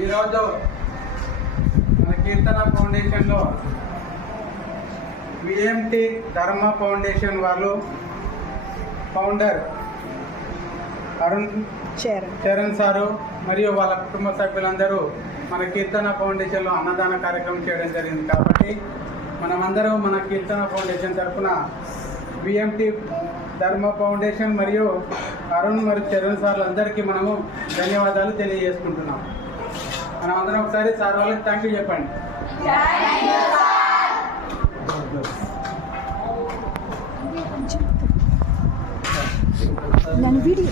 ఈరోజు మన కీర్తన ఫౌండేషన్లో విఎంటి ధర్మ ఫౌండేషన్ వాళ్ళు ఫౌండర్ అరుణ్ చరణ్. చరణ్ సారు మరియు వాళ్ళ కుటుంబ సభ్యులందరూ మన కీర్తన ఫౌండేషన్లో అన్నదాన కార్యక్రమం చేయడం జరిగింది కాబట్టి మనమందరం మన కీర్తన ఫౌండేషన్ తరఫున బిఎంటి ధర్మ ఫౌండేషన్ మరియు అరుణ్ మరియు చరణ్ సార్లు అందరికీ మనము ధన్యవాదాలు తెలియజేసుకుంటున్నాం. మనం అందరం ఒకసారి సార్ వాళ్ళకి థ్యాంక్ యూ చెప్పండి. నేను వీడియో